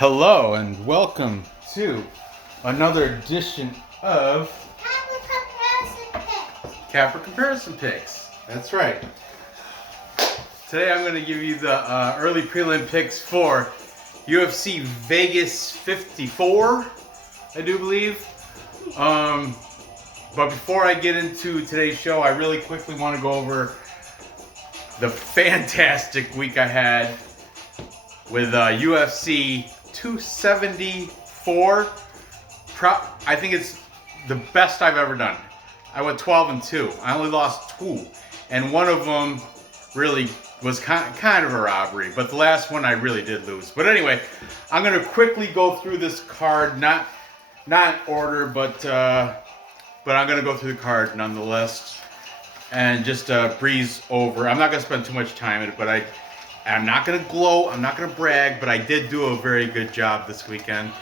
Hello and welcome to another edition of Capper Comparison Picks. That's right. Today I'm going to give you the early prelim picks for UFC Vegas 54, I do believe. But before I get into today's show, I really quickly want to go over the fantastic week I had with UFC 274. I think it's the best I've ever done. I went 12-2. I only lost 2, and one of them really was kind of a robbery. But the last one I really did lose. But anyway, I'm gonna quickly go through this card, not in order, but I'm gonna go through the card nonetheless, and just breeze over. I'm not gonna spend too much time in it, but I'm not going to gloat, I'm not going to brag, but I did do a very good job this weekend.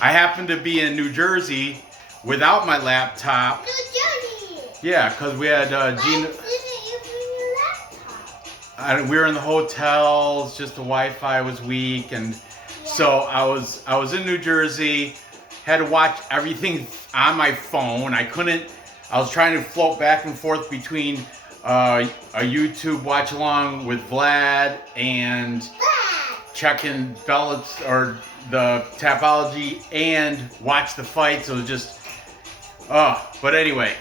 I happened to be in New Jersey without my laptop. New Jersey! Yeah, because we had Gina. Why didn't you bring your laptop? We were in the hotels, just the Wi-Fi was weak, and so I was in New Jersey, had to watch everything on my phone. I was trying to float back and forth between a YouTube watch along with Vlad and checking bellets or the Tapology and watch the fight. So it was just, but anyway,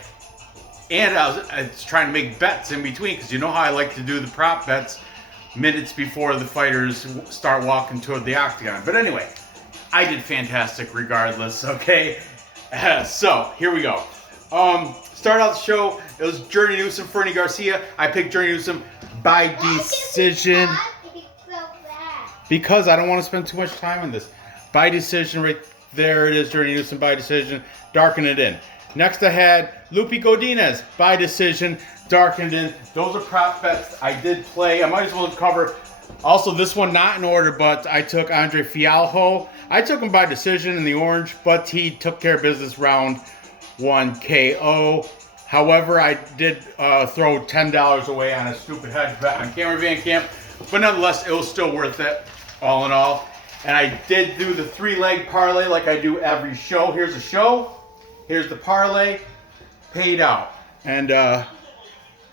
and I was trying to make bets in between, because you know how I like to do the prop bets minutes before the fighters start walking toward the octagon. But anyway, I did fantastic regardless. Okay, so here we go. Start out the show, it was Journey Newsom, Fernie Garcia. I picked Journey Newsom by decision because I don't want to spend too much time on this. By decision, right there it is, Journey Newsom by decision, darken it in. Next I had Lupe Godinez by decision, darken it in. Those are prop bets I did play. I might as well cover also this one not in order, but I took André Fialho. I took him by decision in the orange, but he took care of business round 1 KO. However, I did throw $10 away on a stupid hedge bet on Cameron Van Camp, but nonetheless, it was still worth it, all in all. And I did do the 3-leg parlay like I do every show. Here's the show. Here's the parlay. Paid out. And, okay,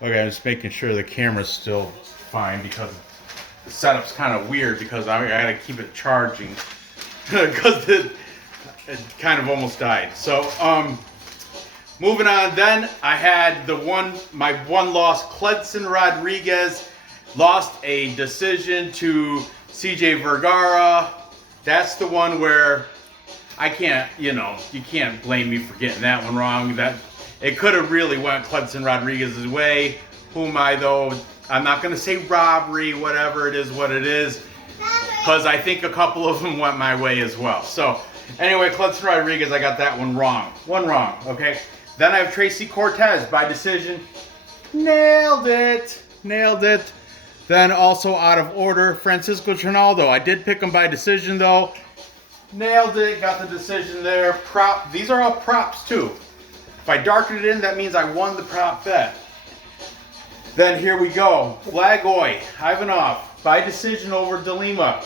I'm just making sure the camera's still fine because the setup's kind of weird because I gotta keep it charging because it kind of almost died. So, moving on, then I had my one loss, Cledson Rodriguez, lost a decision to CJ Vergara. That's the one where you can't blame me for getting that one wrong. That it could have really went Cledson Rodriguez's way. Who am I though? I'm not gonna say robbery, whatever it is, what it is, because I think a couple of them went my way as well. So anyway, Cledson Rodriguez, I got that one wrong. One wrong, okay? Then I have Tracy Cortez by decision. Nailed it. Nailed it. Then also out of order, Francisco Trinaldo. I did pick him by decision though. Nailed it. Got the decision there. These are all props too. If I darken it in, that means I won the prop bet. Then here we go. Blagoy Ivanov by decision over DeLima.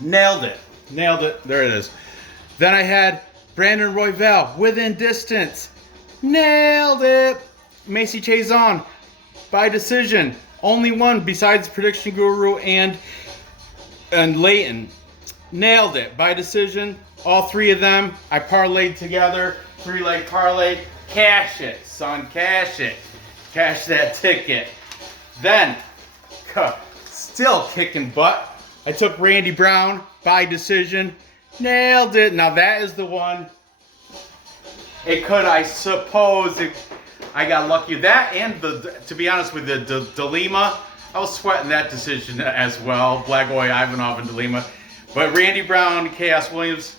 Nailed it. Nailed it. There it is. Then I had Brandon Royval within distance. Nailed it. Macy Chazon by decision. Only one besides Prediction Guru and Leighton. Nailed it by decision. All three of them I parlayed together. 3-leg parlay. Cash it, son. Cash it. Cash that ticket. Then, still kicking butt, I took Randy Brown by decision. Nailed it. Now that is the one. It could, I suppose, I got lucky with that, and to be honest with the DeLima, I was sweating that decision as well. Blagoy, Ivanov, and DeLima. But Randy Brown, Chaos Williams,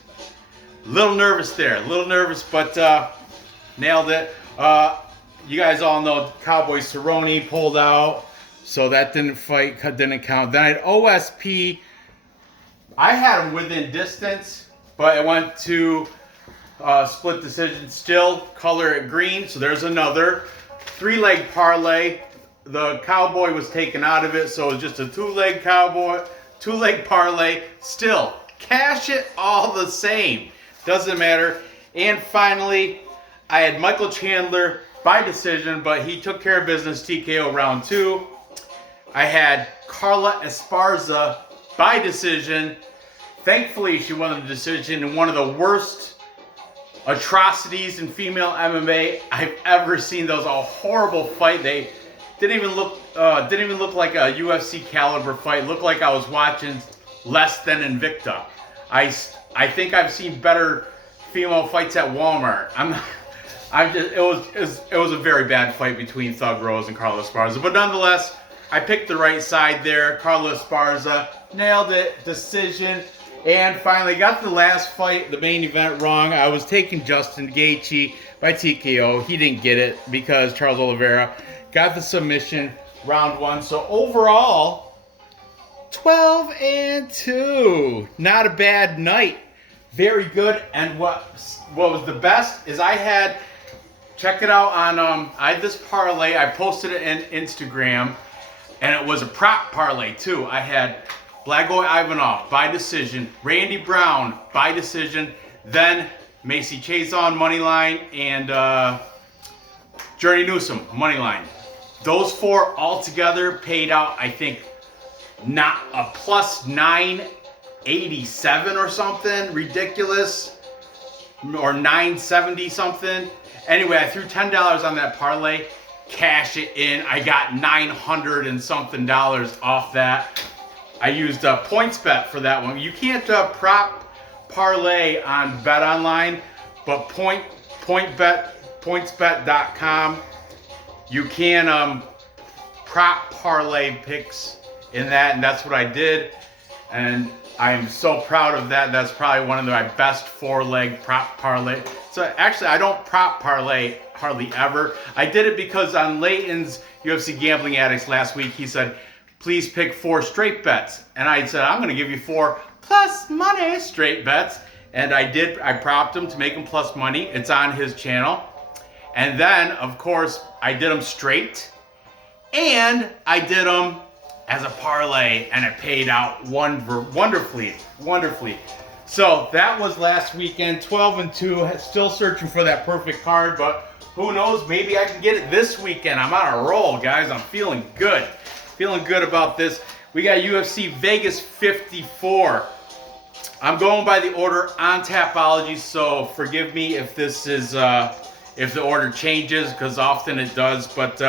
a little nervous there. A little nervous, but nailed it. You guys all know Cowboy Cerrone pulled out, so that didn't count. Then I had OSP. I had him within distance, but it went to split decision. Still color it green, so there's another 3-leg parlay. The Cowboy was taken out of it, so it was just a 2-leg parlay. Still cash it all the same. Doesn't matter. And finally, I had Michael Chandler by decision, but he took care of business, TKO round 2. I had Carla Esparza by decision. Thankfully, she won the decision in one of the worst atrocities in female MMA I've ever seen. That was a horrible fight. They didn't even look like a UFC caliber fight. It looked like I was watching less than Invicta. I think I've seen better female fights at Walmart. It was a very bad fight between Thug Rose and Carla Esparza, but nonetheless, I picked the right side there. Carla Esparza nailed it, decision. And finally, got the last fight, the main event, wrong. I was taking Justin Gaethje by TKO. He didn't get it because Charles Oliveira got the submission round 1. So overall, 12-2. Not a bad night. Very good. And what was the best is I had, check it out on, I had this parlay. I posted it in Instagram. And it was a prop parlay too. I had Blagoy Ivanov by decision, Randy Brown by decision, then Macy Chiasson money line, and Journey Newsom money line. Those 4 altogether paid out, I think, not a plus 987 or something ridiculous, or 970 something. Anyway, I threw $10 on that parlay. Cash it in. I got $900 and something off that. I used PointsBet for that one. You can't prop parlay on BetOnline, but PointsBet.com, you can prop parlay picks in that, and that's what I did. And I am so proud of that. That's probably one of my best 4-leg prop parlay. So actually, I don't prop parlay hardly ever. I did it because on Layton's UFC Gambling Addicts last week, he said, please pick 4 straight bets. And I said, I'm going to give you 4 plus money straight bets. And I did. I propped him to make him plus money. It's on his channel. And then, of course, I did them straight. And I did them as a parlay. And it paid out wonderfully. So that was last weekend. 12-2. Still searching for that perfect card. But who knows? Maybe I can get it this weekend. I'm on a roll, guys. I'm feeling good. Feeling good about this. We got UFC Vegas 54. I'm going by the order on Tapology, so forgive me if this is if the order changes, because often it does. But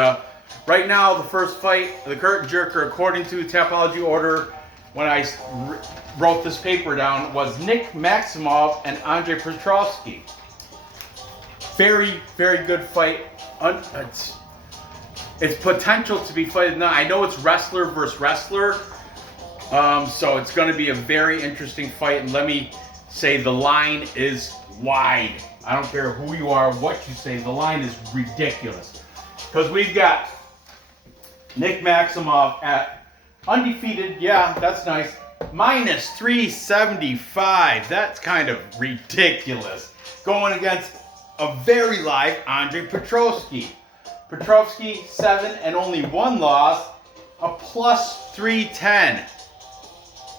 right now, the first fight, the curtain jerker, according to Tapology order, when I wrote this paper down, was Nick Maximov and André Petrovsky. Very, very good fight. It's potential to be fighted now. I know it's wrestler versus wrestler, so it's going to be a very interesting fight. And let me say, the line is wide. I don't care who you are, what you say. The line is ridiculous. Because we've got Nick Maximov at undefeated. Yeah, that's nice. Minus 375. That's kind of ridiculous. Going against a very live André Petroski. Petrovsky, 7 and only 1 loss, a plus 310.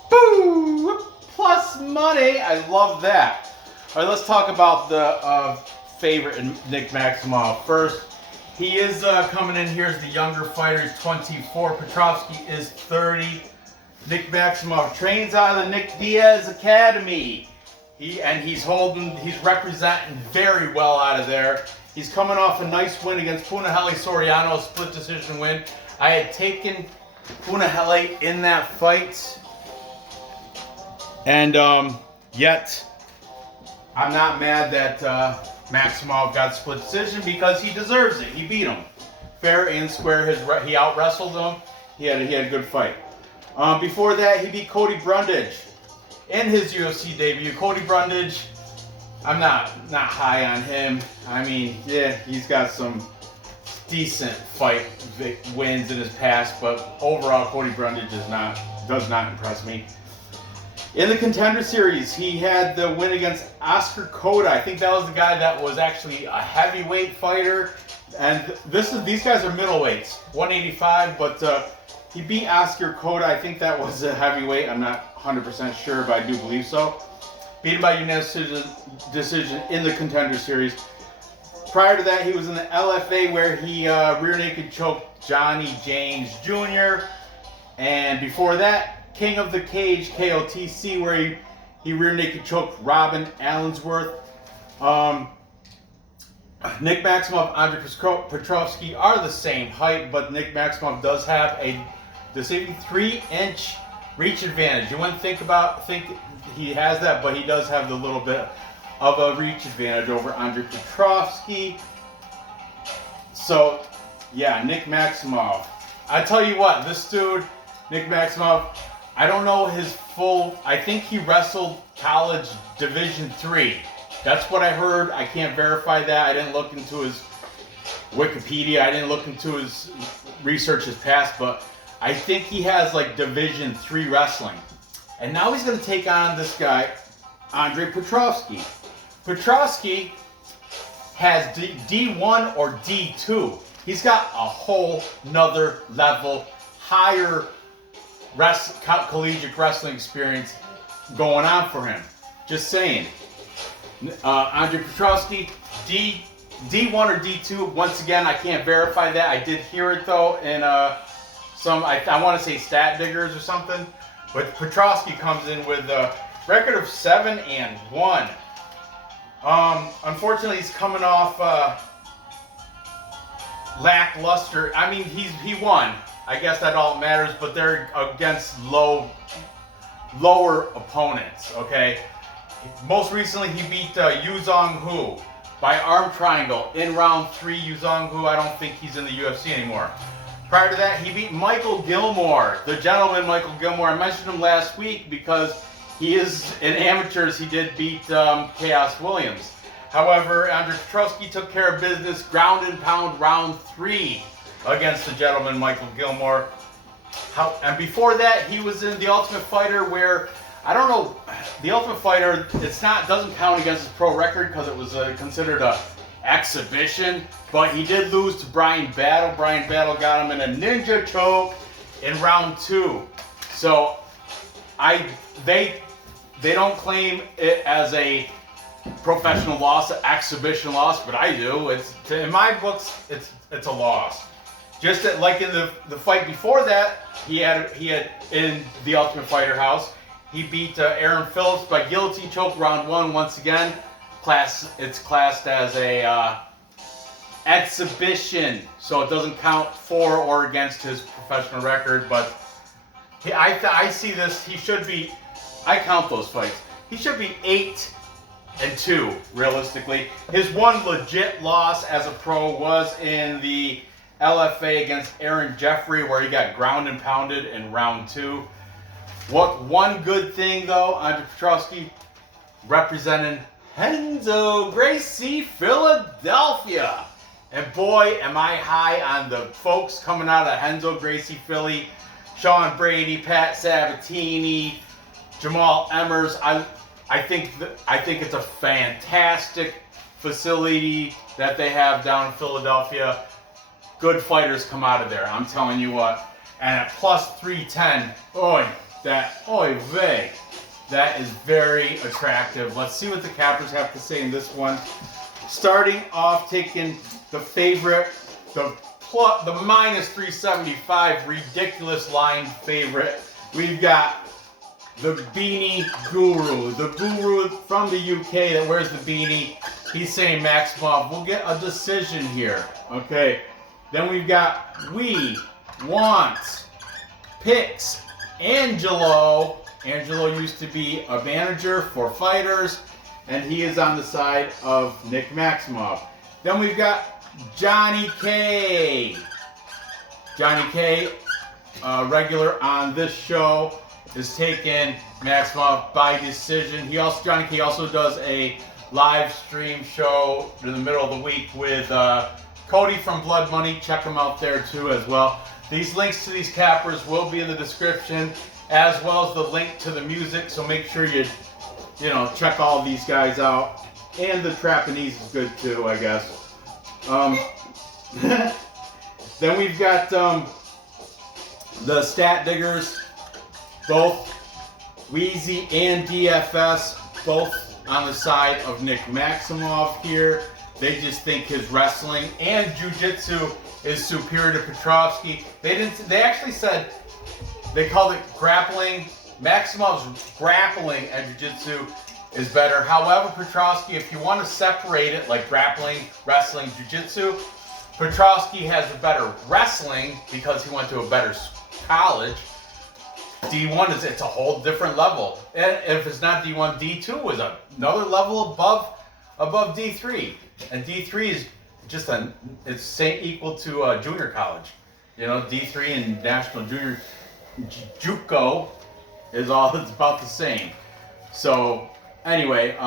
Boo! Plus money. I love that. All right, let's talk about the favorite, Nick Maximov. First, he is coming in. Here's the younger fighter. He's 24. Petrovsky is 30. Nick Maximov trains out of the Nick Diaz Academy. He's representing very well out of there. He's coming off a nice win against Punahele Soriano, a split decision win. I had taken Punahele in that fight. And yet, I'm not mad that Maximov got split decision, because he deserves it. He beat him. Fair and square. He out-wrestled him. He had a good fight. Before that, he beat Cody Brundage in his UFC debut. Cody Brundage, I'm not high on him. I mean, yeah, he's got some decent fight wins in his past, but overall, Cody Brundage does not impress me. In the Contender Series, he had the win against Oscar Cota. I think that was the guy that was actually a heavyweight fighter. And these guys are middleweights, 185, but He beat Oscar Cota. I think that was a heavyweight. I'm not 100% sure, but I do believe so. Beat him by unanimous decision in the Contender Series. Prior to that, he was in the LFA where he rear naked choked Johnny James Jr. And before that, King of the Cage, KOTC, where he rear naked choked Robin Allensworth. Nick Maximov, André Petrovsky are the same height, but Nick Maximov does have a deceiving 3-inch reach advantage. You wouldn't think he has that, but he does have the little bit of a reach advantage over André Petrovsky. So, yeah, Nick Maximov. I tell you what, this dude, Nick Maximov, I don't know his full. I think he wrestled college Division III. That's what I heard. I can't verify that. I didn't look into his Wikipedia. I didn't look into his research, his past, but I think he has like Division III wrestling. And now he's going to take on this guy, André Petrovsky. Petrovsky has D1 or D2. He's got a whole nother level, higher collegiate wrestling experience going on for him. Just saying. André Petrovsky, D1 or D2. Once again, I can't verify that. I did hear it though in some, I want to say Stat Diggers or something. But Petrovsky comes in with a record of 7-1. Unfortunately, he's coming off lackluster. I mean, he won. I guess that all matters, but they're against lower opponents. Okay. Most recently, he beat Yu Zhong-hu by arm triangle in round 3. Yu Zhong-hu, I don't think he's in the UFC anymore. Prior to that, he beat Michael Gilmore, the gentleman Michael Gilmore. I mentioned him last week because he is in amateurs. He did beat Chaos Williams. However, André Petrovsky took care of business, ground and pound round 3 against the gentleman Michael Gilmore. And before that, he was in The Ultimate Fighter, where I don't know, The Ultimate Fighter, doesn't count against his pro record because it was considered a exhibition, but he did lose to Brian Battle. Brian Battle got him in a ninja choke in round 2. So they don't claim it as a professional loss, an exhibition loss, but I do. In my books, it's a loss. Just like in the fight before that, he had in the Ultimate Fighter house. He beat Aaron Phillips by guillotine choke round 1. Once again, it's classed as a exhibition, so it doesn't count for or against his professional record. But I see this. He should be. I count those fights. He should be 8-2 realistically. His one legit loss as a pro was in the LFA against Aaron Jeffrey, where he got ground and pounded in round 2. One good thing though, André Petrovsky representing Renzo Gracie, Philadelphia. And boy, am I high on the folks coming out of Renzo Gracie, Philly. Sean Brady, Pat Sabatini, Jamal Emmers. I think it's a fantastic facility that they have down in Philadelphia. Good fighters come out of there, I'm telling you what. And at plus 310, that is very attractive. Let's see what the cappers have to say in this one. Starting off, taking the favorite, the minus 375 ridiculous line favorite. We've got the Beanie Guru, the guru from the UK that wears the beanie. He's saying Maximov will get a decision here. Okay. Then we've got We Want Picks Angelo. Angelo used to be a manager for fighters, and he is on the side of Nick Maximov. Then we've got Johnny K. Johnny K, regular on this show, is taking Maximov by decision. Johnny K also does a live stream show in the middle of the week with Cody from Blood Money. Check him out there too as well. These links to these cappers will be in the description, as well as the link to the music. So make sure you check all of these guys out. And the Trapanese is good too, I guess. Then we've got The stat diggers, both Wheezy and DFS, both on the side of Nick Maximov here. They just think his wrestling and jiu-jitsu is superior to Petrovsky. They actually said, they called it grappling. Maximov's grappling and jiu-jitsu is better. However, Petroski, if you want to separate it like grappling, wrestling, jiu-jitsu, Petroski has a better wrestling because he went to a better college. D1 it's a whole different level. And if it's not D1, D2 is another level above D3. And D3 is just it's equal to junior college. You know, D3 and National Junior JUCO is it's about the same. So anyway,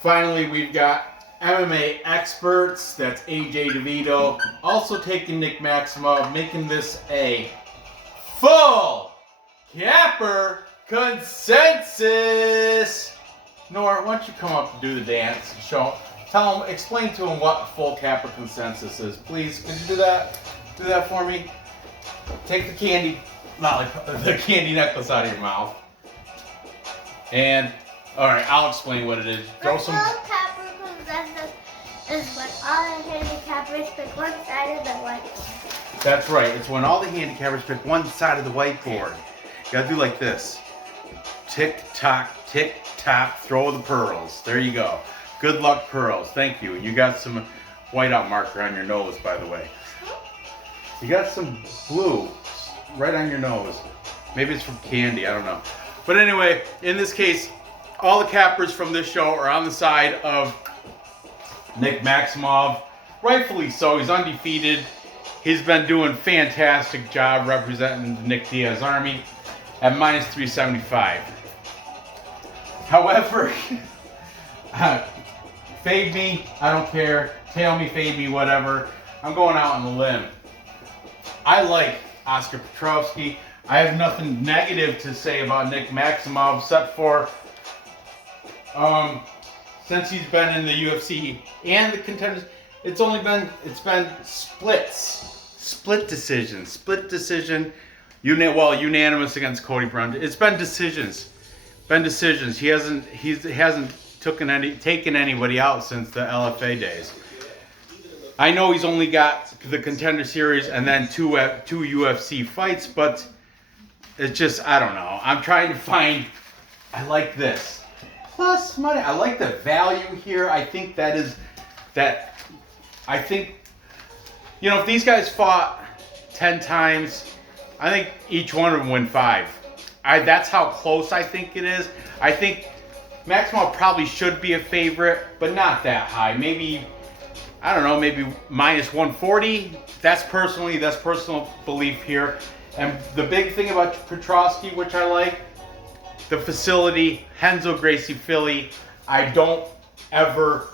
finally we've got MMA experts. That's AJ DeVito also taking Nick Maximov, making this a full capper consensus. Nora, why don't you come up and do the dance? Explain to him what full capper consensus is, please. Could you do that? Do that for me. Take the candy necklace out of your mouth. And all right, I'll explain what it is. Full capper consensus is when all the handicappers pick one side of the whiteboard. That's right. It's when all the handicappers pick one side of the whiteboard. You gotta do like this. Tick tock, throw the pearls. There you go. Good luck, pearls. Thank you. You got some whiteout marker on your nose, by the way. You got some blue right on your nose. Maybe it's from candy. I don't know. But anyway, in this case, all the cappers from this show are on the side of Nick Maximov. Rightfully so. He's undefeated. He's been doing a fantastic job representing the Nick Diaz Army at minus 375. However, fade me, I don't care. Tail me, fade me, whatever. I'm going out on a limb. I like Oscar Petrovsky. I have nothing negative to say about Nick Maximov except for since he's been in the UFC and the contenders, it's been split decision. Unanimous against Cody Brundage. It's been decisions. He hasn't taken anybody out since the LFA days. I know he's only got the Contender Series and then two UFC fights, but it's just, I don't know. I'm trying to find, I like this. Plus money. I like the value here. I think if these guys fought 10 times, I think each one of them win 5. That's how close I think it is. I think Maximov probably should be a favorite, but not that high. Maybe, I don't know, maybe minus 140. That's personal belief here. And the big thing about Petroski, which I like, the facility, Renzo Gracie Philly. I don't ever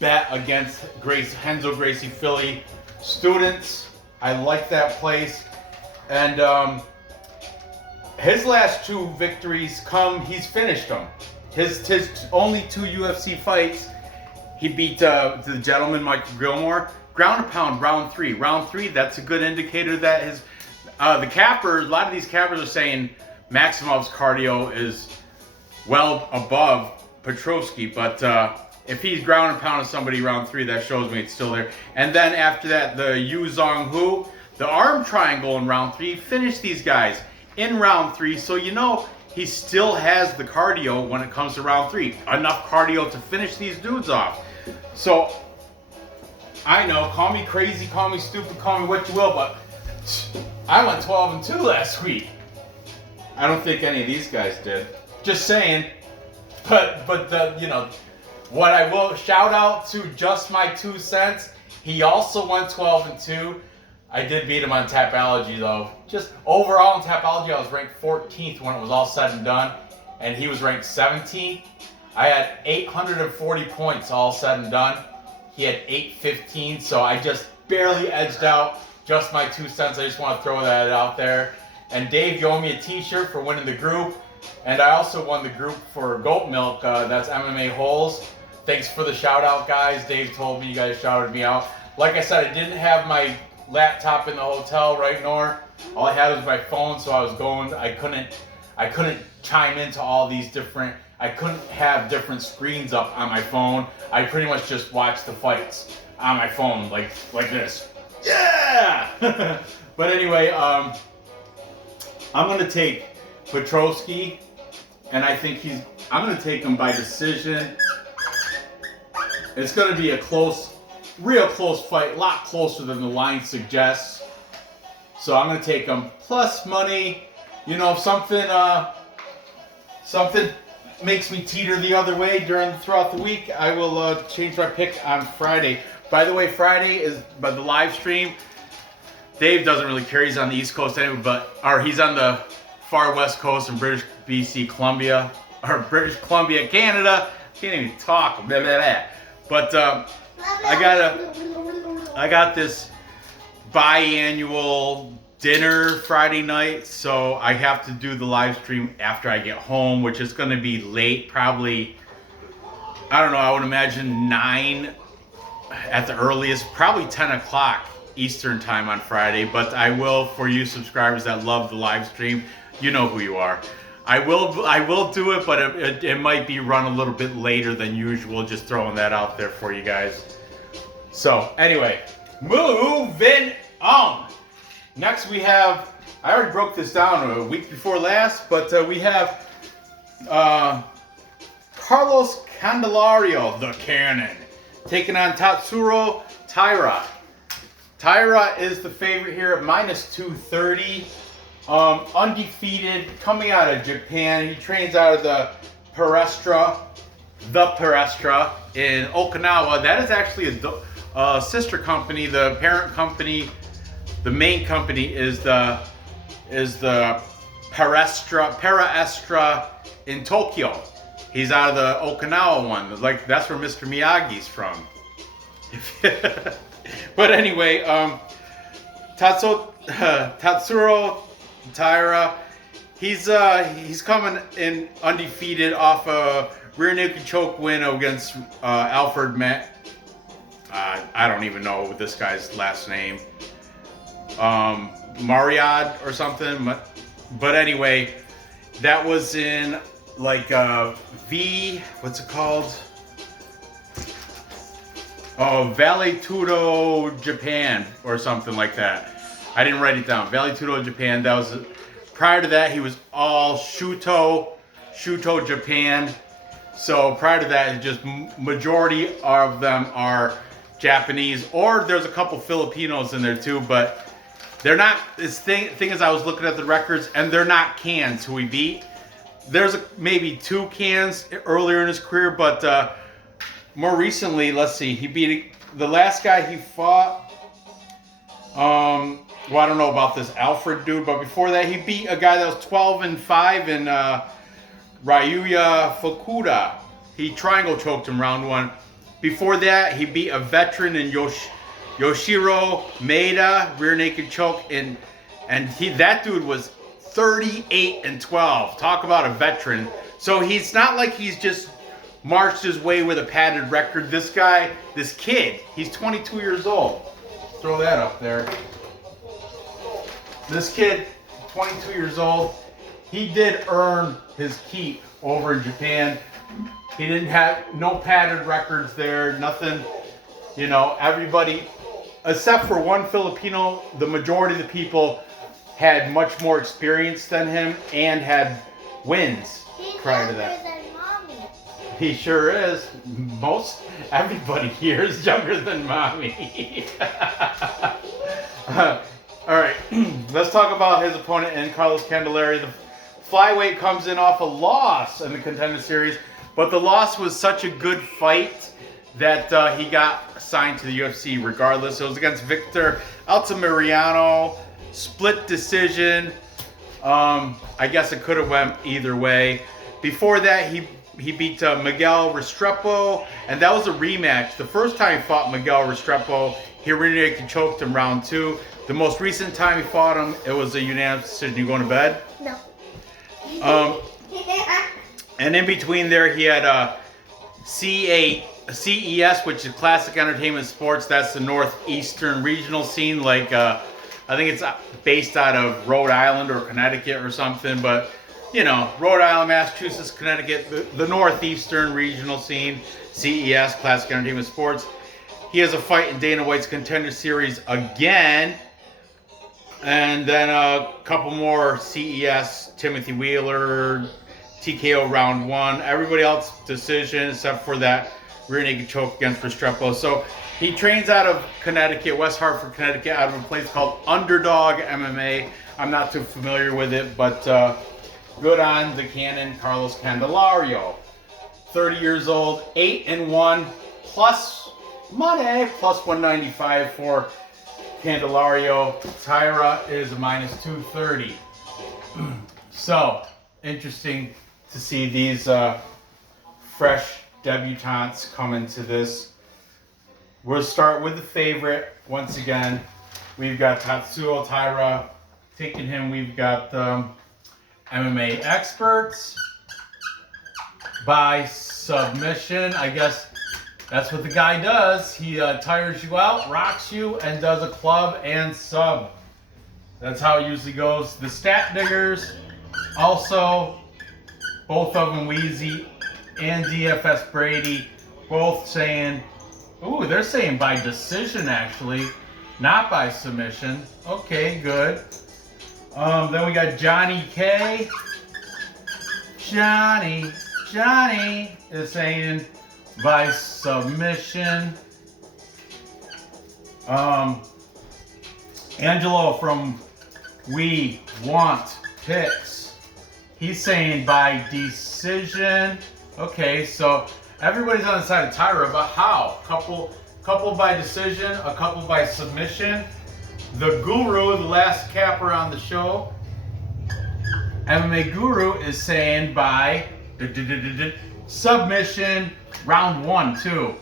bet against Renzo Gracie Philly students. I like that place. And his last 2 victories he's finished them. His only 2 UFC fights, he beat the gentleman Michael Gilmore. Ground and pound, round 3. Round 3, that's a good indicator that a lot of these cappers are saying Maximov's cardio is well above Petrovsky, but if he's ground and pounding somebody round 3, that shows me it's still there. And then after that, the Yu Zhong Hu, the arm triangle in round 3, finished these guys in round 3, so he still has the cardio when it comes to round 3. Enough cardio to finish these dudes off. So, I know, call me crazy, call me stupid, call me what you will, but I went 12-2 last week. I don't think any of these guys did. Just saying. But what I will shout out to Just My 2 Cents, he also went 12-2. I did beat him on Tapology though. Just overall in Tapology, I was ranked 14th when it was all said and done, and he was ranked 17th. I had 840 points all said and done. He had 815, so I just barely edged out. Just My 2 cents. I just want to throw that out there. And Dave, you owe me a t-shirt for winning the group. And I also won the group for Goat Milk. That's MMA Holes. Thanks for the shout out, guys. Dave told me you guys shouted me out. Like I said, I didn't have my laptop in the hotel, right, Nor? All I had was my phone, so I was going. I couldn't chime into all these different. I couldn't have different screens up on my phone. I pretty much just watched the fights on my phone, like this. Yeah. But anyway, I'm gonna take Petrovsky, and I think I'm gonna take him by decision. It's gonna be a real close fight, a lot closer than the line suggests. So I'm gonna take him plus money. You know, if something makes me teeter the other way throughout the week, I will change my pick on Friday. By the way, Friday is the live stream. Dave doesn't really care. He's on the East Coast anyway, or he's on the far West Coast in British Columbia, Canada. Can't even talk. Blah, blah, blah. But I got this biannual dinner Friday night, so I have to do the live stream after I get home, which is going to be late, probably. I don't know. I would imagine 9 at the earliest, probably 10 o'clock Eastern time on Friday. But I will, for you subscribers that love the live stream, you know who you are. I will do it, but it might be run a little bit later than usual. Just throwing that out there for you guys. So anyway, moving on. Next we have, I already broke this down a week before last, but we have Carlos Candelario, the Cannon, taking on Tatsuro Taira. Taira is the favorite here at -230. Undefeated, coming out of Japan. He trains out of the Perestra in Okinawa. That is actually a sister company. The parent company, the main company is the Perestra in Tokyo. He's out of the Okinawa one. Like, that's where Mr. Miyagi's from. But anyway, Tatsuro Taira, he's coming in undefeated off a rear naked choke win against Alfred Matt. I don't even know this guy's last name. Mariad or something. But anyway, that was in like what's it called? Oh, Vale Tudo, Japan, or something like that. I didn't write it down. Vale Tudo, Japan. That was prior to that. He was all Shuto, Japan. So prior to that, just majority of them are Japanese, or there's a couple Filipinos in there too. But they're not. This thing is, I was looking at the records, and they're not cans who he beat. There's maybe 2 cans earlier in his career, but more recently, let's see, he beat the last guy he fought. Well, I don't know about this Alfred dude, but before that, he beat a guy that was 12-5 in Ryuya Fukuda. He triangle choked him round 1. Before that, he beat a veteran in Yoshiro Maeda, rear naked choke, and that dude was 38-12. Talk about a veteran. So he's not like he's just marched his way with a padded record. This kid, he's 22 years old. Throw that up there. This kid, 22 years old, he did earn his keep over in Japan. He didn't have no padded records there, nothing. You know, everybody, except for one Filipino, the majority of the people had much more experience than him and had wins prior to that. He sure is. Everybody here is younger than mommy. All right, let's talk about his opponent and Carlos Candelaria. The flyweight comes in off a loss in the Contender Series, but the loss was such a good fight that he got signed to the UFC regardless. It was against Victor Altamirano, split decision. I guess it could have went either way. Before that, he beat Miguel Restrepo, and that was a rematch. The first time he fought Miguel Restrepo, he really choked him round 2. The most recent time he fought him, it was a unanimous decision. You going to bed? No. And in between there, he had CES, which is Classic Entertainment Sports. That's the Northeastern regional scene, like I think it's based out of Rhode Island or Connecticut or something, but you know, Rhode Island, Massachusetts, Connecticut, the northeastern regional scene, CES, Classic Entertainment Sports. He has a fight in Dana White's Contender Series again. And then a couple more CES, Timothy Wheeler, TKO round 1. Everybody else decision except for that rear naked choke against Restrepo. So he trains out of Connecticut, West Hartford, Connecticut, out of a place called Underdog MMA. I'm not too familiar with it, but good on the Cannon, Carlos Candelario. 30 years old, 8-1, plus money, plus 195 for Candelario. Taira is a minus 230. So, interesting to see these fresh debutantes come into this. We'll start with the favorite. Once again, we've got Tatsuro Taira taking him. We've got MMA experts by submission. I guess that's what the guy does. He tires you out, rocks you, and does a club and sub. That's how it usually goes. The stat diggers, also, both of them, Wheezy and DFS Brady, both saying, ooh, they're saying by decision actually, not by submission. Okay, good. Then we got Johnny K. Johnny is saying by submission. Angelo from We Want Picks, he's saying by decision. Okay, so everybody's on the side of Taira, but how? Couple by decision, a couple by submission. The Guru, the last capper on the show, MMA Guru, is saying by submission, round 1 too.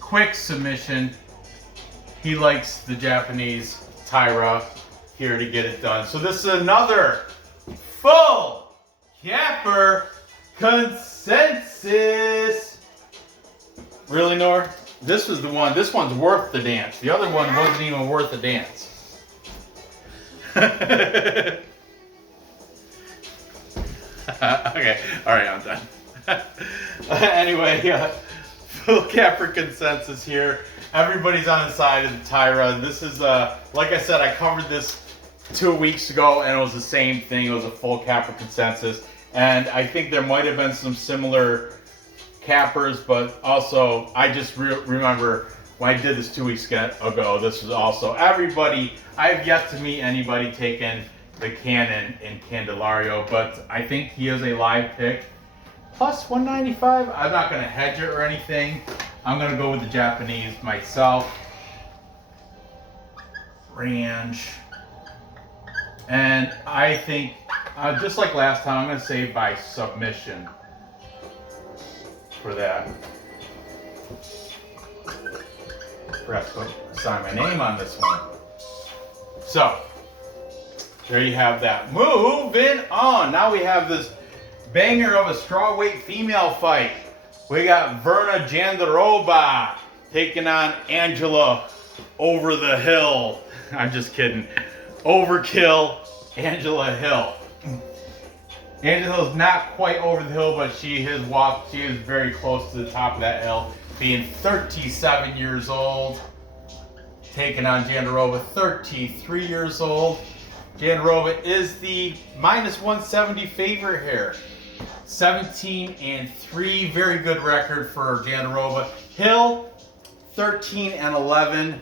Quick submission. He likes the Japanese Taira here to get it done. So this is another full capper consensus. Really, Nor? This was the one. This one's worth the dance. The other one wasn't even worth the dance. Okay. All right, I'm done. Anyway, full capper consensus here. Everybody's on the side of the Taira. This is, like I said, I covered this 2 weeks ago, and it was the same thing. It was a full capper consensus. And I think there might have been some similar cappers, but also I just remember when I did this 2 weeks ago, this was also everybody. I've yet to meet anybody taking the Cannon in Candelario, but I think he is a live pick. Plus 195. I'm not going to hedge it or anything. I'm going to go with the Japanese myself. Range. And I think, just like last time, I'm going to say by submission for that. Perhaps sign my name on this one. So, there you have that. Moving on. Now we have this banger of a strawweight female fight. We got Verna Jandiroba taking on Angela over the hill. I'm just kidding. Overkill Angela Hill. Angela's not quite over the hill, but she has walked. She is very close to the top of that hill, being 37 years old. Taking on Jandarova, 33 years old. Jandarova is the minus 170 favorite here. 17-3, very good record for Jandarova. Hill, 13-11.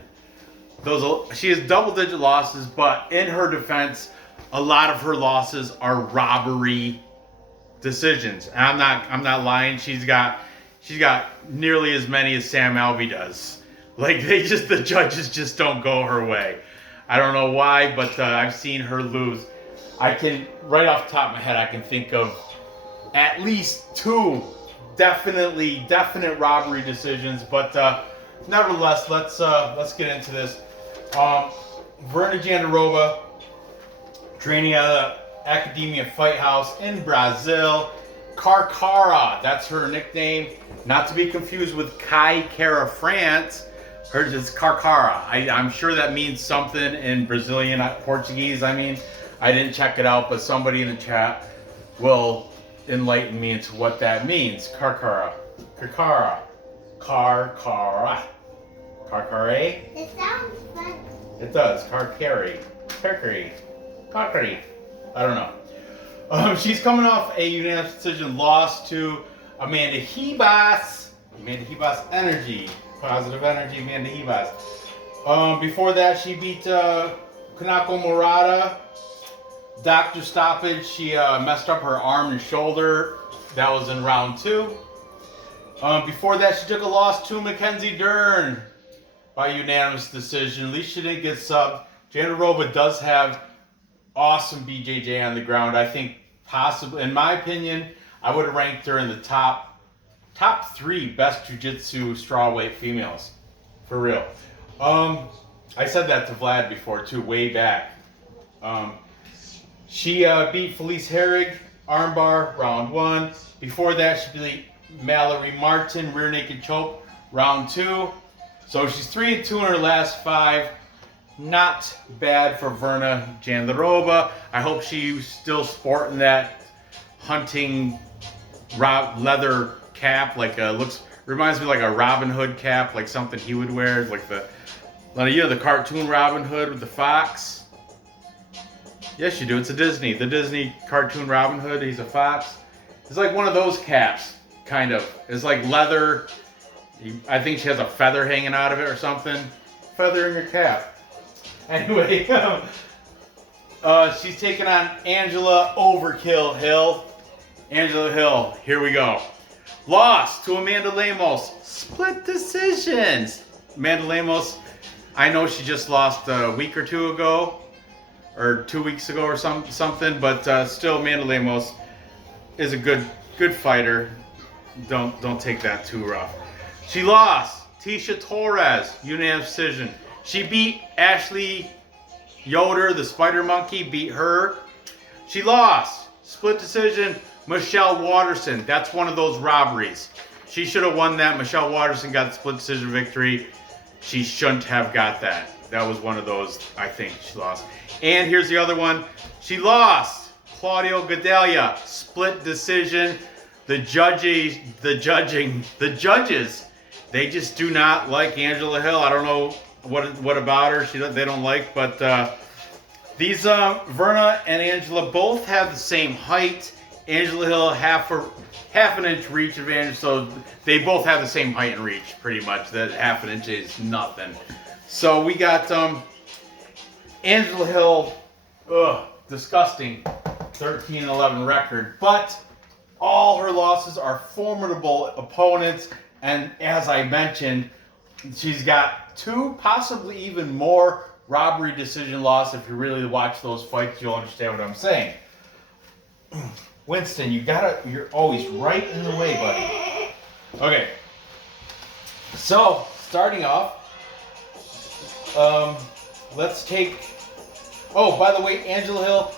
She has double-digit losses, but in her defense, a lot of her losses are robbery decisions. And I'm not lying. She's got nearly as many as Sam Alvey does. Like the judges just don't go her way. I don't know why, but I've seen her lose. I can, right off the top of my head, I can think of at least 2 definite robbery decisions. But nevertheless, let's get into this. Virna Jandiroba, training at the Academia Fight House in Brazil. Carcara, that's her nickname. Not to be confused with Kai Kara France, Hers is Carcara. I'm sure that means something in Brazilian, Portuguese. I mean, I didn't check it out, but somebody in the chat will enlighten me into what that means. Carcara. Carcara. Carcara. Carcare? It sounds fun. It does. Carcari. Carcari. Carcari. I don't know. She's coming off a unanimous decision loss to Amanda Ribas. Amanda Ribas Energy. Positive Energy, Amanda Ribas. Before that, she beat Kanako Murata. Doctor stoppage. She messed up her arm and shoulder. That was in round 2. Before that, she took a loss to Mackenzie Dern by unanimous decision. At least she didn't get subbed. Jandarova does have awesome BJJ on the ground. I think possibly, in my opinion, I would have ranked her in the top 3 best jiu-jitsu strawweight females. For real. I said that to Vlad before too, way back. She beat Felice Herrig, armbar, round 1. Before that, she beat Mallory Martin, rear naked choke, round 2. So she's 3-2 in her last 5. Not bad for Verna Jandiroba. I hope she's still sporting that hunting leather cap, like reminds me like a Robin Hood cap, like something he would wear, like the cartoon Robin Hood with the fox. Yes, you do. It's the Disney cartoon Robin Hood. He's a fox. It's like one of those caps, kind of. It's like leather. I think she has a feather hanging out of it or something. Feather in your cap. Anyway, she's taking on Angela Overkill Hill. Angela Hill, here we go. Lost to Amanda Lemos. Split decisions. Amanda Lemos, I know she just lost a week or 2 ago, or 2 weeks ago or something, but still Amanda Lemos is a good fighter. Don't take that too rough. She lost. Tisha Torres, unanimous decision. She beat Ashley Yoder, the Spider Monkey, beat her. She lost. Split decision. Michelle Watterson. That's one of those robberies. She should have won that. Michelle Watterson got the split decision victory. She shouldn't have got that. That was one of those, I think, she lost. And here's the other one. She lost. Claudio Gadelia. Split decision. The judges, they just do not like Angela Hill. I don't know what about her they don't like, but these Verna and Angela both have the same height. Angela Hill half an inch reach advantage, so they both have the same height and reach pretty much. That half an inch is nothing. So we got Angela Hill, disgusting 13-11 record, but all her losses are formidable opponents, and as I mentioned, she's got 2, possibly even more robbery decision loss. If you really watch those fights, you'll understand what I'm saying. Winston, you're always right in the way, buddy. Okay. So, starting off, let's take, by the way, Angela Hill,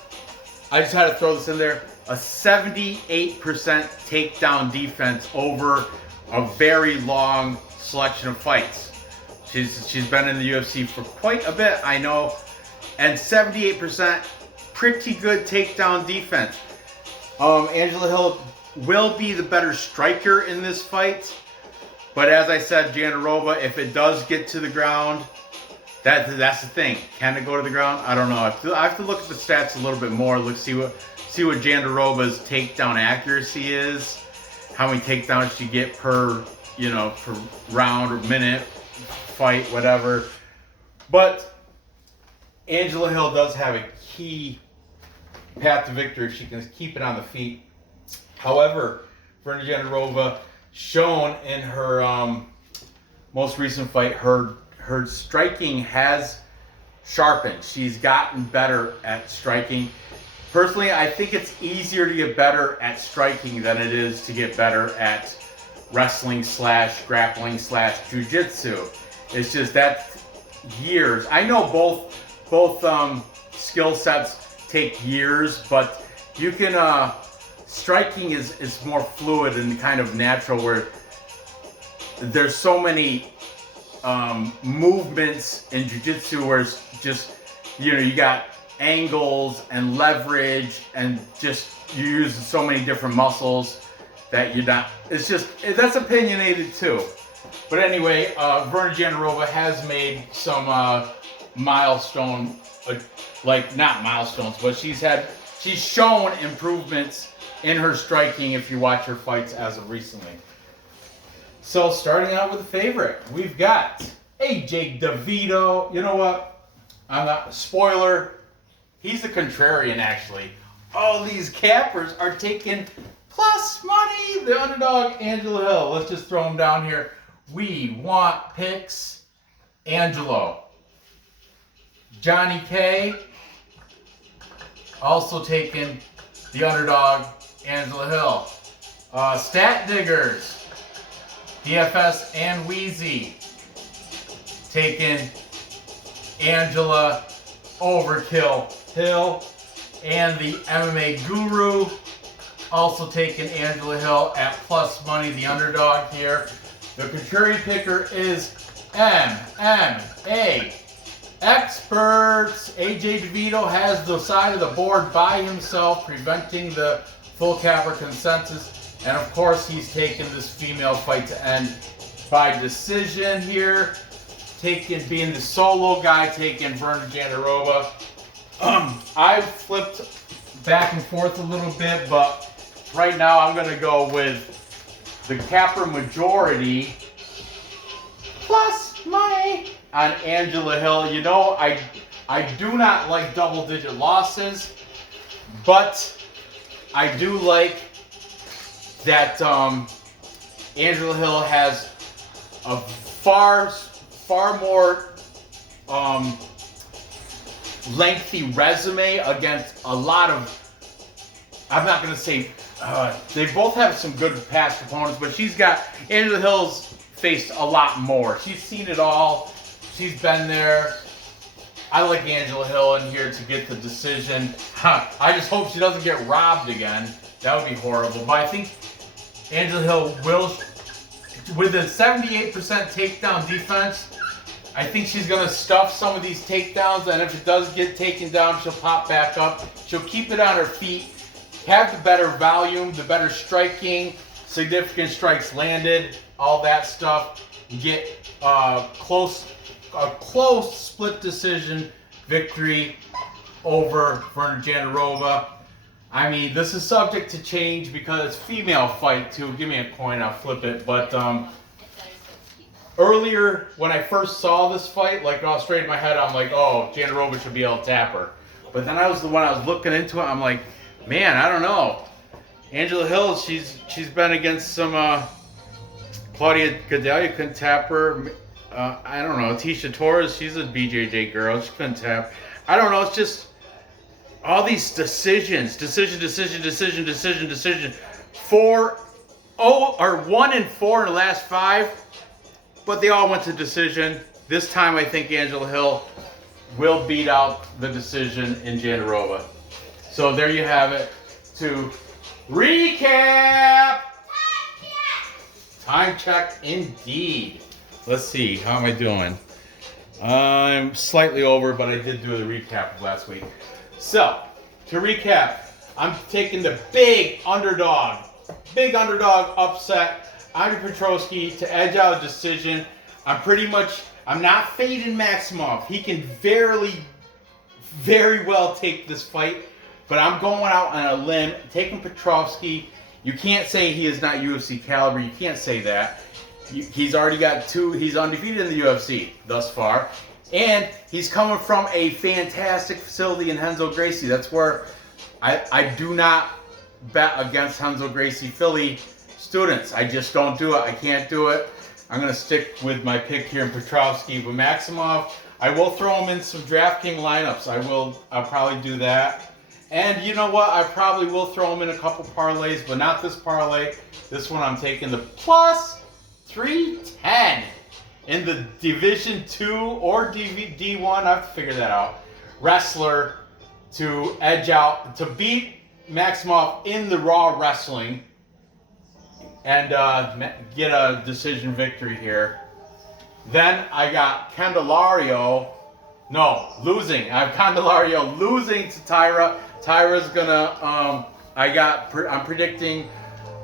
I just had to throw this in there, a 78% takedown defense over a very long selection of fights. She's been in the UFC for quite a bit, I know, and 78% pretty good takedown defense. Angela Hill will be the better striker in this fight, but as I said, Jandarova, if it does get to the ground, that's the thing. Can it go to the ground? I don't know. I have to look at the stats a little bit more. See what Jandarova's takedown accuracy is, how many takedowns she get per round or minute fight, whatever. But Angela Hill does have a key path to victory if she can keep it on the feet. However, Verna Jandarova shown in her most recent fight, her striking has sharpened. She's gotten better at striking. Personally, I think it's easier to get better at striking than it is to get better at wrestling / grappling / jiu-jitsu. It's just that years. I know both skill sets take years, but you can striking is more fluid and kind of natural, where there's so many movements in jiu-jitsu where it's just, you got angles and leverage and just you use so many different muscles that you're not, it's just, that's opinionated too. But anyway, Verna Jandarova has made some milestone, not milestones, but she's shown improvements in her striking if you watch her fights as of recently. So starting out with the favorite, we've got AJ DeVito. You know what? I'm not, spoiler, he's the contrarian actually. All these cappers are taking plus money. The underdog, Angela Hill. Let's just throw him down here. We want picks. Angelo. Johnny K. Also taking the underdog, Angela Hill. Stat Diggers. DFS and Wheezy. Taking Angela Overkill Hill. And the MMA Guru also taking Angela Hill at plus money, the underdog here. The contrarian picker is MMA Experts. AJ DeVito has the side of the board by himself, preventing the full capper consensus. And of course, he's taking this female fight to end by decision here. Being the solo guy, taking Verna Jandiroba. I've flipped back and forth a little bit, but right now I'm going to go with the capper majority plus money on Angela Hill. You know, I do not like double-digit losses, but I do like that Angela Hill has a far more lengthy resume against a lot of, I'm not going to say, they both have some good past opponents, but Angela Hill's faced a lot more. She's seen it all. She's been there. I like Angela Hill in here to get the decision. I just hope she doesn't get robbed again. That would be horrible. But I think Angela Hill will, with a 78% takedown defense, I think she's going to stuff some of these takedowns, and if it does get taken down, she'll pop back up. She'll keep it on her feet, have the better volume, the better striking, significant strikes landed, all that stuff. Get a close split decision victory over Verna Jandarova. I mean, this is subject to change because it's female fight too. Give me a coin, I'll flip it. But earlier, when I first saw this fight, like all straight in my head, I'm like, oh, Jandarova should be able to tap her. But then I was looking into it, I'm like, man, I don't know. Angela Hill, she's been against some Claudia Gadelha couldn't tap her. I don't know. Tisha Torres, she's a BJJ girl. She couldn't tap. I don't know. It's just all these decisions. Decision. 1 and 4 in the last 5. But they all went to decision. This time, I think Angela Hill will beat out the decision in Jandarova. So there you have it. To recap. Time check indeed. Let's see. How am I doing? I'm slightly over, but I did do the recap of last week. So, to recap, I'm taking the big underdog upset. André Petroski to edge out a decision. I'm not fading Maximov. He can very well take this fight, but I'm going out on a limb, taking Petrovsky. You can't say he is not UFC caliber. You can't say that. He's already got 2. He's undefeated in the UFC thus far. And he's coming from a fantastic facility in Renzo Gracie. That's where I do not bet against Renzo Gracie Philly students. I just don't do it. I can't do it. I'm going to stick with my pick here in Petrovsky. With Maximov, I will throw him in some DraftKings lineups. I'll probably do that. And you know what? I probably will throw him in a couple parlays, but not this parlay. This one I'm taking the plus 310 in the Division 2 or D1. I have to figure that out. Wrestler to edge out, to beat Maximov in the Raw Wrestling and get a decision victory here. Then I got Candelario. No, losing. I have Candelario losing to Taira. Taira's gonna. I'm predicting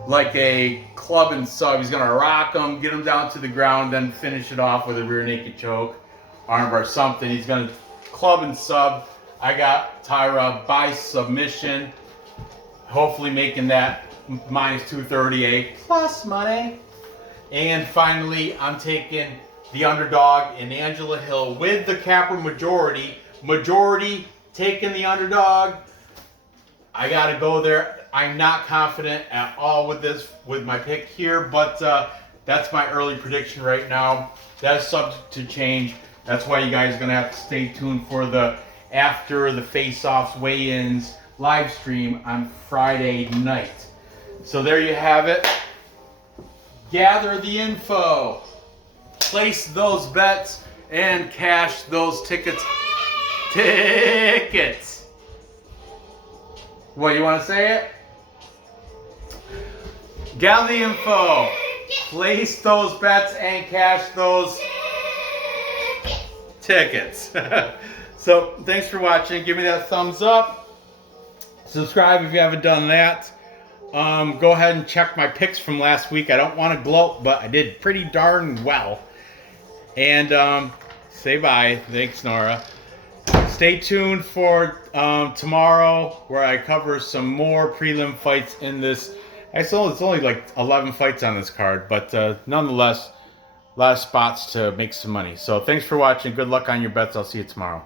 like a club and sub. He's gonna rock him, get him down to the ground, then finish it off with a rear naked choke, armbar, something. He's gonna club and sub. I got Taira by submission. Hopefully making that minus 238 plus money. And finally, I'm taking the underdog in Angela Hill with the capper majority. Majority taking the underdog. I got to go there. I'm not confident at all with my pick here, but that's my early prediction right now. That's subject to change. That's why you guys are going to have to stay tuned for the after the face-offs weigh-ins live stream on Friday night. So there you have it. Gather the info. Place those bets and cash those tickets. What, you want to say it? Gather the info. Place those bets and cash those tickets. So, thanks for watching. Give me that thumbs up. Subscribe if you haven't done that. Go ahead and check my picks from last week. I don't want to gloat, but I did pretty darn well. And say bye. Thanks, Nora. Stay tuned for tomorrow, where I cover some more prelim fights in this. It's only like 11 fights on this card, but nonetheless, a lot of spots to make some money. So thanks for watching. Good luck on your bets. I'll see you tomorrow.